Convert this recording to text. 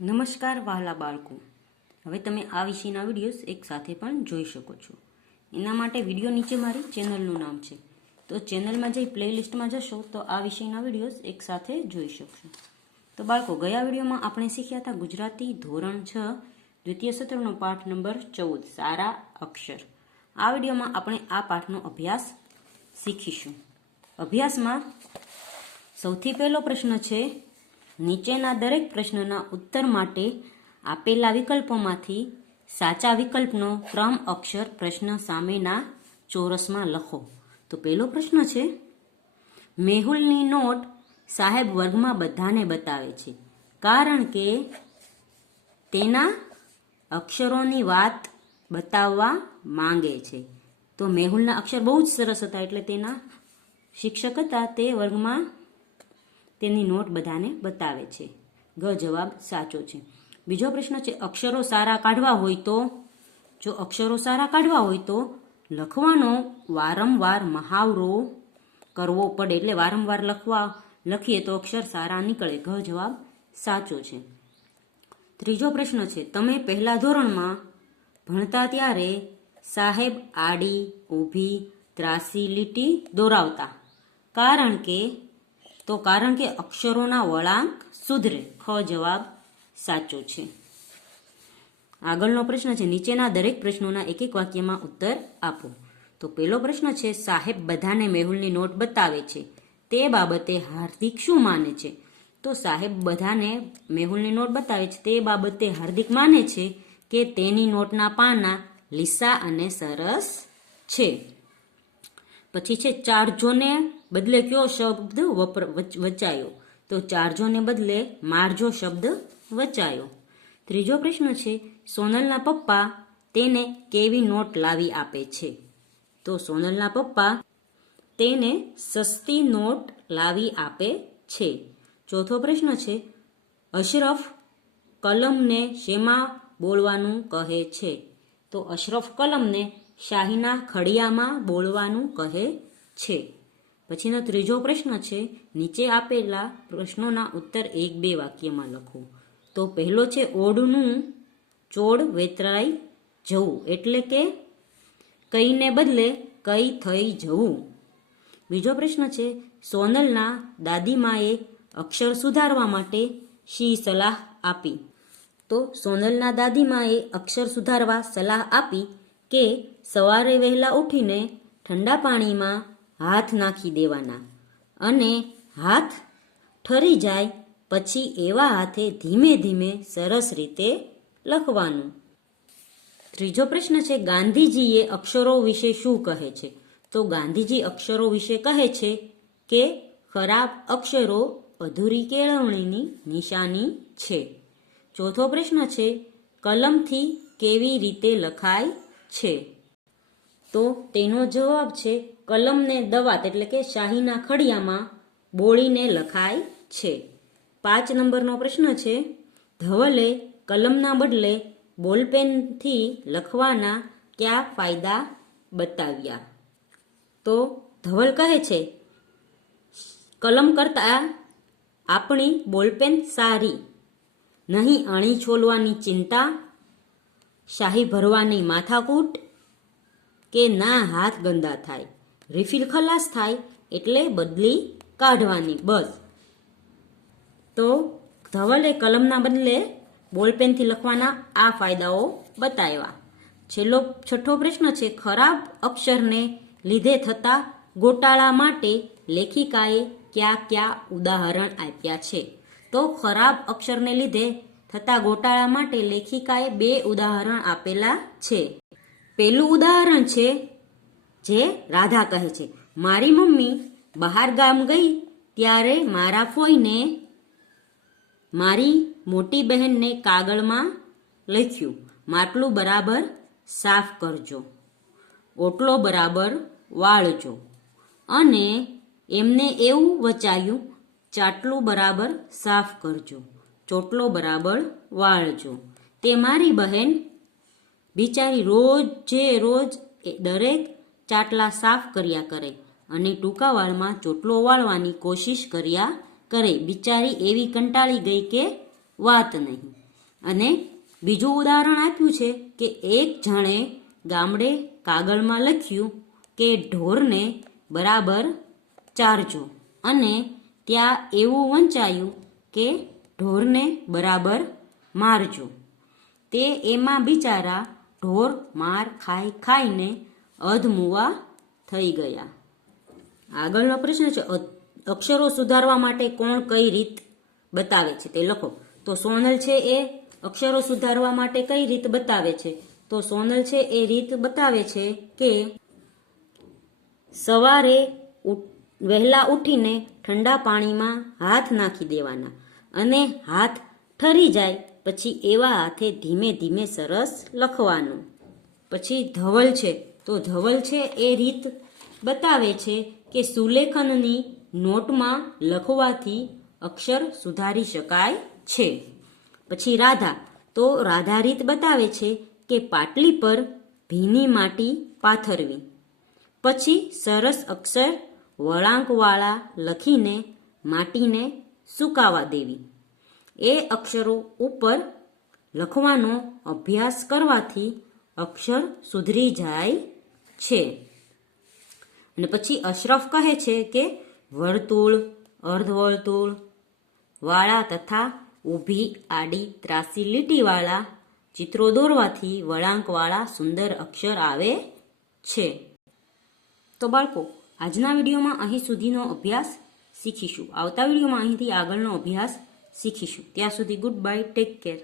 નમસ્કાર વહાલા બાળકો, હવે તમે આ વિષયના વિડીયોઝ એક સાથે પણ જોઈ શકો છો. એના માટે વિડીયો નીચે મારી ચેનલનું નામ છે, તો ચેનલમાં જઈ પ્લેલિસ્ટમાં જશો તો આ વિષયના વિડીયોઝ એક સાથે જોઈ શકશો. તો બાળકો, ગયા વિડીયોમાં આપણે શીખ્યા હતા ગુજરાતી ધોરણ 6 દ્વિતીય સત્રનો પાઠ નંબર 14 સારા અક્ષર. આ વિડીયોમાં આપણે આ પાઠનો અભ્યાસ શીખીશું. અભ્યાસમાં સૌથી પહેલો પ્રશ્ન છે, નીચેના દરેક પ્રશ્નના ઉત્તર માટે આપેલા વિકલ્પોમાંથી સાચા વિકલ્પનો ક્રમ અક્ષર પ્રશ્ન સામેના ચોરસમાં લખો. તો પહેલો પ્રશ્ન છે, મેહુલની નોટ સાહેબ વર્ગમાં બધાને બતાવે છે કારણ કે તેના અક્ષરોની વાત બતાવવા માંગે છે. તો મેહુલના અક્ષર બહુ જ સરસ હતા એટલે તેના શિક્ષક હતા તે વર્ગમાં તેની નોટ બધાને બતાવે છે. ગ જવાબ સાચો છે. બીજો પ્રશ્ન છે, અક્ષરો સારા કાઢવા હોય તો, જો અક્ષરો સારા કાઢવા હોય તો લખવાનો વારંવાર મહાવરો કરવો પડે, એટલે વારંવાર લખીએ તો અક્ષર સારા નીકળે. ગ જવાબ સાચો છે. ત્રીજો પ્રશ્ન છે, તમે પહેલા ધોરણમાં ભણતા ત્યારે સાહેબ આડી ઊભી ત્રાસી લીટી દોરાવતા કારણ કે અક્ષરોના વળાંક સુધરે. ખ જવાબ સાચો છે. આગળનો પ્રશ્ન છે, નીચેના દરેક પ્રશ્નોના એક એક વાક્યમાં ઉત્તર આપો. તો પહેલો પ્રશ્ન છે, સાહેબ બધાને મેહુલની નોટ બતાવે છે તે બાબતે હાર્દિક શું માને છે? તો સાહેબ બધાને મેહુલની નોટ બતાવે છે તે બાબતે હાર્દિક માને છે કે તેની નોટના પાના લીસા અને સરસ છે. પછી છે, ચારજોને બદલે કયો શબ્દ વચાયો? તો ચારજોને બદલે મારજો શબ્દ વચાયો. ત્રીજો પ્રશ્ન છે, સોનલના પપ્પા તેને કેવી નોટ લાવી આપે છે? તો સોનલના પપ્પા તેને સસ્તી નોટ લાવી આપે છે. ચોથો પ્રશ્ન છે, અશરફ કલમને શેમાં બોલવાનું કહે છે? તો અશરફ કલમને શાહીના ખડિયામાં બોલવાનું કહે છે. પછીનો ત્રીજો પ્રશ્ન છે, નીચે આપેલા પ્રશ્નોના ઉત્તર 1-2 વાક્યમાં લખો. તો પહેલો છે, ઓડનું ચોળ વેતરાઈ જવું એટલે કે કઈને બદલે કઈ થઈ જવું. બીજો પ્રશ્ન છે, સોનલના દાદીમાએ અક્ષર સુધારવા માટે શી સલાહ આપી? તો સોનલના દાદીમાએ અક્ષર સુધારવા સલાહ આપી કે સવારે વહેલા ઉઠીને ઠંડા પાણીમાં હાથ નાખી દેવાના અને હાથ ઠરી જાય પછી એવા હાથે ધીમે ધીમે સરસ રીતે લખવાનું. ત્રીજો પ્રશ્ન છે, ગાંધીજીએ અક્ષરો વિશે શું કહે છે? તો ગાંધીજી અક્ષરો વિશે કહે છે કે ખરાબ અક્ષરો અધૂરી કેળવણીની નિશાની છે. ચોથો પ્રશ્ન છે, કલમથી કેવી રીતે લખાય છે? તો તેનો જવાબ છે, કલમને દવાત એટલે કે શાહીના ખડિયામાં બોળીને લખાય છે. 5 નંબરનો પ્રશ્ન છે, ધવલે કલમના બદલે બોલપેનથી લખવાના કયા ફાયદા બતાવ્યા? તો ધવલ કહે છે, કલમ કરતાં આપણી બોલપેન સારી, નહીં અણી છોલવાની ચિંતા, શાહી ભરવાની માથાકૂટ કે ના હાથ ગંદા થાય, રિફિલ ખલાસ થાય એટલે બદલી કાઢવાની, બસ. તો ધવલે કલમના બદલે બોલપેનથી લખવાના આ ફાયદાઓ બતાવ્યા. છઠ્ઠો પ્રશ્ન છે, ખરાબ અક્ષરને લીધે થતા ગોટાળા માટે લેખિકાએ કયા ઉદાહરણ આપ્યા છે? તો ખરાબ અક્ષરને લીધે થતા ગોટાળા માટે લેખિકાએ 2 ઉદાહરણ આપેલા છે. પહેલું ઉદાહરણ છે જે રાધા કહે છે, મારી મમ્મી બહાર ગામ ગઈ ત્યારે મારા ફોઈને મારી મોટી બહેનને કાગળમાં લખ્યું, માટલું બરાબર સાફ કરજો, ઓટલો બરાબર વાળજો, અને એમને એવું વચાયું, ચાટલું બરાબર સાફ કરજો, ચોટલો બરાબર વાળજો. તે મારી બહેન બિચારી રોજે રોજ દરેક ચાટલા સાફ કર્યા કરે અને ટૂંકા વાળમાં ચોટલો વાળવાની કોશિશ કર્યા કરે. બિચારી એવી કંટાળી ગઈ કે વાત નહીં. અને બીજું ઉદાહરણ આપ્યું છે કે એક જણે ગામડે કાગળમાં લખ્યું કે ઢોરને બરાબર ચારજો, અને ત્યાં એવું વંચાયું કે ઢોરને બરાબર મારજો. તે એમાં બિચારા ઢોર માર ખાઈ ખાઈને અધમુવા થઈ ગયા. આગળનો પ્રશ્ન છે, અક્ષરો સુધારવા માટે કોણ કઈ રીત બતાવે છે તે લખો. તો સોનલ છે એ અક્ષરો સુધારવા માટે કઈ રીત બતાવે છે? તો સોનલ છે એ રીત બતાવે છે કે સવારે વહેલા ઉઠીને ઠંડા પાણીમાં હાથ નાખી દેવાના, અને હાથ ઠરી જાય પછી એવા હાથે ધીમે ધીમે સરસ લખવાનું. પછી ધવલ છે, તો ધવલ છે એ રીત બતાવે છે કે સુલેખનની નોટમાં લખવાથી અક્ષર સુધારી શકાય છે. પછી રાધા, તો રાધા રીત બતાવે છે કે પાટલી પર ભીની માટી પાથરવી, પછી સરસ અક્ષર વળાંકવાળા લખીને માટીને સુકાવા દેવી. એ અક્ષરો ઉપર લખવાનો અભ્યાસ કરવાથી અક્ષર સુધરી જાય છે. અને પછી અશરફ કહે છે કે વર્તુળ, અર્ધવર્તુળ વાળા તથા ઊભી આડી ત્રાસી લીટીવાળા ચિત્રો દોરવાથી વળાંકવાળા સુંદર અક્ષર આવે છે. તો બાળકો, આજના વિડીયોમાં અહીં સુધીનો અભ્યાસ શીખીશું. આવતા વિડીયોમાં અહીંથી આગળનો અભ્યાસ શીખીશું. ત્યાં સુધી ગુડ બાય, ટેક કેર.